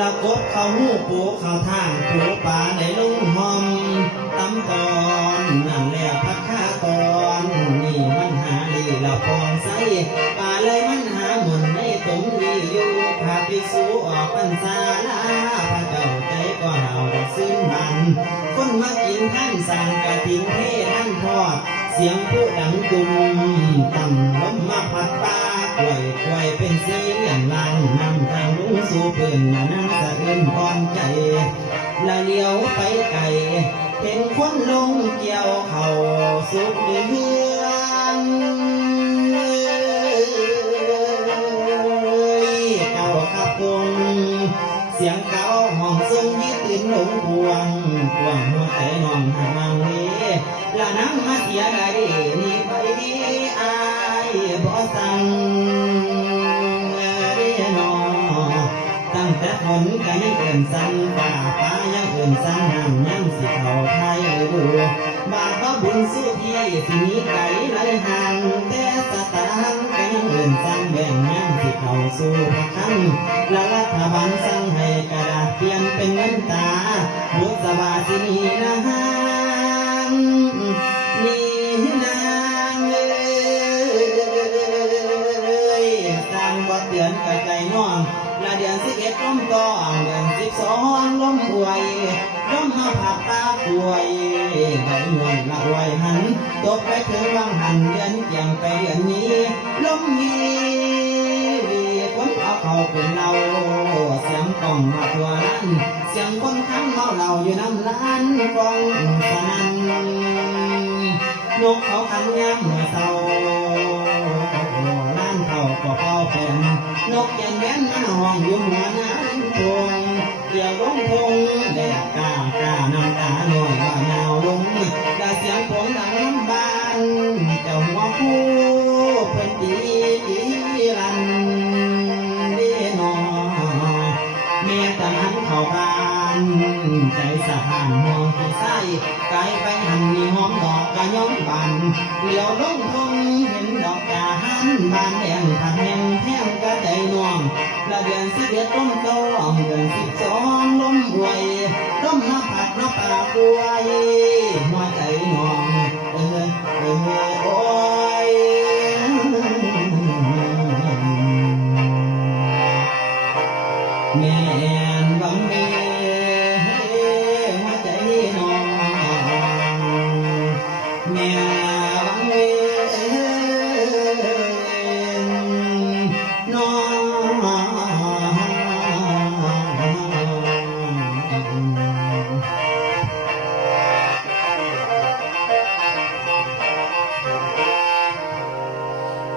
ละกบเขาหูปูเขาทางผูป่าในลุงหอมตำตอนนั่นแหละพักข้าตอนนี่มันหาลีละปองใสป่าเลยมันหาหมุนในตมดีอยู่พาภิกษุออกพรรษาลาพระเจ้าใจก็เห่าซึ้งมันคนมากินท่านสั่งกระถิ่นเทท่านทอดเสียงผู้ดังดุมต่ำลมมาพัดป่ากล้วยเป็นสีเหลี่ยมลางนำทางลุงสู่เพื่อนมานั่งสะอื้นพรใจละเลี้ยวไปไกลเห็นคนลงเกี่ยวเข่าสุกเดือนเก่าขับวงเสียงเก่าห้องทรงยึดตื่นหลงพวงหัวใจนอนห่างนี้ละน้ำมาเสียได้นี่ไปดีอายบ่สั่งเรียนอตั้งแต่ฝนก็ยังเอิ่นสั่งป่าป้ายังเอิ่นสั่งน้ำยังสิเขาไทยดูบาปบุญสู้พี่สิหนีไกลไหลห่างแต่สตางค์ก็ยังเอิ่นสั่งแบ่งยังสิเขาสู่พระคันและรัฐบาลสั่งให้กระดาษเปลี่ยนเป็นเงินตาบุษบาสินีนะฮะนี่นางสร้างบ่เตือนกะใจน้องละเดือน11ล้มตองเดือน12ล้มอวยล้มมาผักตาป่วยใบหน่วยละอวยหันตกไปถึงวังหันเดือนเกี่ยงไปเดือนนี้ล้มมีคนเอาเขาเป็นเราเสียงกล่องมาตัวนั้นเสียงคนทั้งเมาเหล่าอยู่น้ำล้านกองสนั่นนกเขาขันยามเมื่อเศร้าล้านเขาก็เฝ้าเป็นนกแก่นแว้นมาห้องอยู่หัวน้ำทวงเกี่ยวลงพงแดดกล้าน้ำตาหน่อยว่าหนาวลงได้เสียงผงดังน้ำบานเจ้าหัวคู่เพิ่นตีรันแม่ตะมันเข้าบ้านใจสะพานมองที่ใส่ไกลไปหันมีหอมดอกกะย้อมบานเลี้ยวลงทงเห็นดอกกาหันบานแดงผัดแห้งแห้งกะใจน่วงละเดือน11ล้มโตเดือน12ล้มรวยล้มมาผัดมาป่ากล้วยหัวใจน่วงโอ้ยแม่